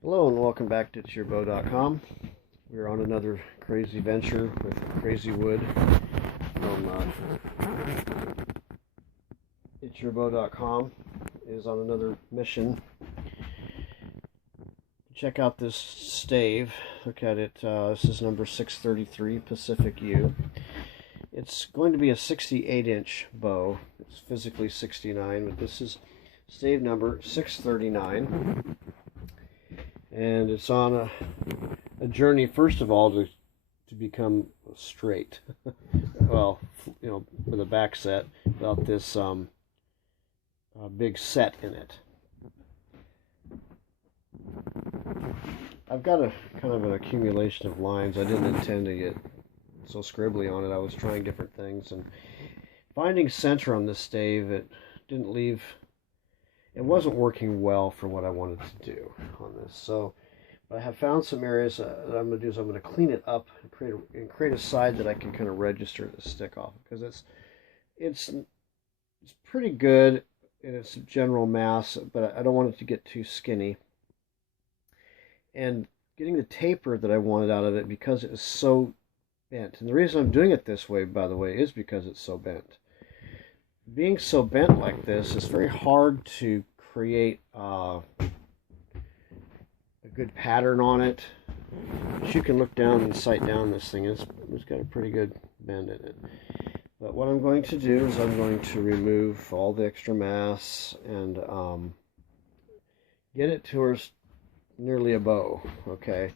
Hello and welcome back to itsyourbow.com. We're on another crazy venture with crazy wood from itsyourbow.com is on another mission. Check out this stave. Look at it. This is number 633 Pacific U. It's going to be a 68-inch bow. It's physically 69, but this is stave number 639. And it's on a journey, first of all, to become straight. Well, with a back set without this big set in it. I've got a kind of an accumulation of lines. I didn't intend to get so scribbly on it. I was trying different things and finding center on this stave. It wasn't working well for what I wanted to do on this. So I have found some areas that I'm going to do is I'm going to clean it up and create a side that I can kind of register the stick off, because it's pretty good in its general mass, but I don't want it to get too skinny. And getting the taper that I wanted out of it, because it is so bent. And the reason I'm doing it this way, by the way, is because it's so bent. Being so bent like this, it's very hard to create a good pattern on it. But you can look down and sight down this thing. It's got a pretty good bend in it. But what I'm going to do is I'm going to remove all the extra mass and get it to where it's nearly a bow, okay?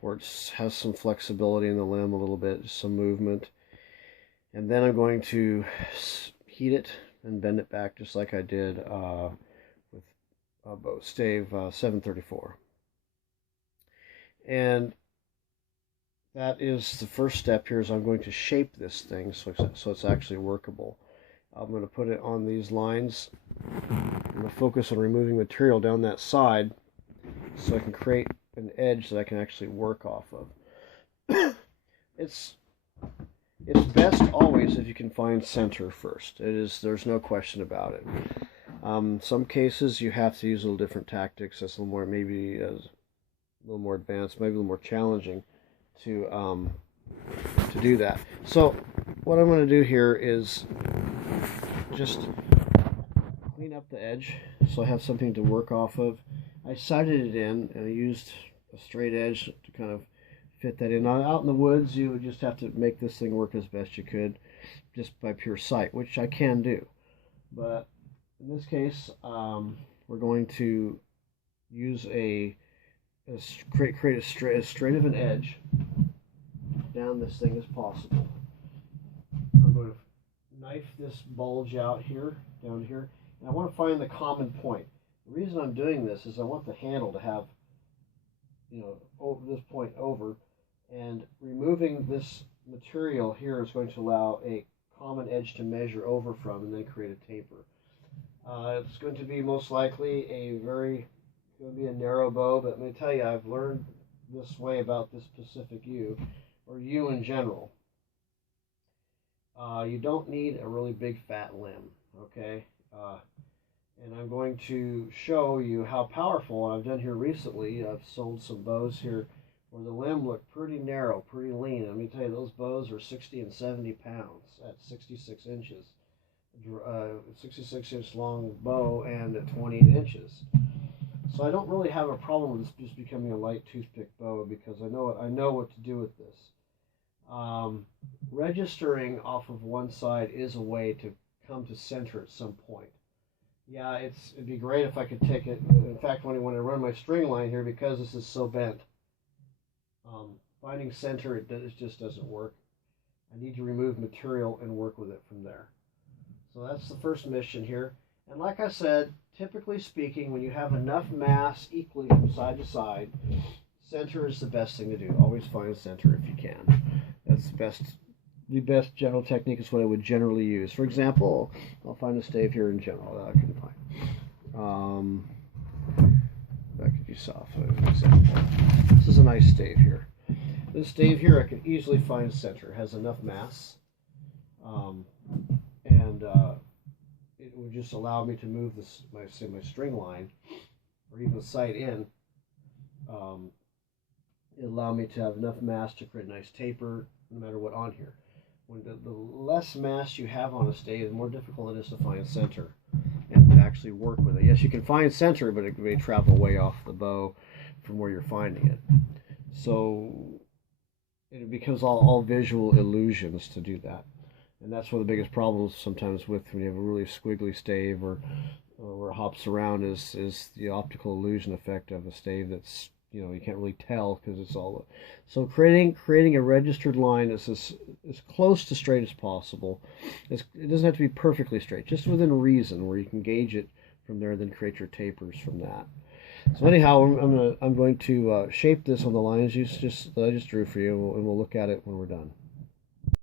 Where it has some flexibility in the limb a little bit, some movement. And then I'm going to heat it and bend it back just like I did with bowstave 734. And that is the first step here. Is I'm going to shape this thing so it's actually workable. I'm going to put it on these lines. I'm going to focus on removing material down that side so I can create an edge that I can actually work off of. It's best always if you can find center first. There's no question about it. Some cases you have to use a little different tactics. That's a little more, maybe a little more advanced, maybe a little more challenging to do that. So what I'm going to do here is just clean up the edge so I have something to work off of. I sighted it in and I used a straight edge to kind of fit that in. Now, out in the woods, you would just have to make this thing work as best you could just by pure sight, which I can do. But in this case, we're going to use create as straight of an edge down this thing as possible. I'm going to knife this bulge out here, down here, and I want to find the common point. The reason I'm doing this is I want the handle to have, over this point over, and removing this material here is going to allow a common edge to measure over from and then create a taper. It's going to be most likely going to be a narrow bow, but let me tell you, I've learned this way about this Pacific U, or U in general. You don't need a really big fat limb, okay? And I'm going to show you how powerful, and I've done here recently. I've sold some bows here where the limb looked pretty narrow, pretty lean. Let me tell you, those bows are 60 and 70 pounds at 66 inches. 66-inch long bow and at 28 inches. So I don't really have a problem with this just becoming a light toothpick bow, because I know what to do with this. Registering off of one side is a way to come to center at some point. Yeah, it'd be great if I could take it. In fact, when I run my string line here, because this is so bent, finding center, it just doesn't work. I need to remove material and work with it from there. So that's the first mission here. And like I said, typically speaking, when you have enough mass equally from side to side, center is the best thing to do. Always find center if you can. That's the best general technique is what I would generally use. For example, I'll find a stave here in general that I can find. Back at you soft, for example. This is a nice stave here. This stave here I can easily find center. It has enough mass. And it would just allow me to move my string line, or even sight in, Um, it allowed me to have enough mass to create a nice taper no matter what on here. When the less mass you have on a stave, the more difficult it is to find center and to actually work with it. Yes, you can find center, but it may travel way off the bow from where you're finding it. So it becomes all visual illusions to do that. And that's one of the biggest problems sometimes with when you have a really squiggly stave or where it hops around is the optical illusion effect of a stave that's, you can't really tell because it's all. So creating a registered line is as close to straight as possible. It doesn't have to be perfectly straight, just within reason where you can gauge it from there, then create your tapers from that. So anyhow, I'm going to shape this on the lines that I just drew for you, and we'll look at it when we're done.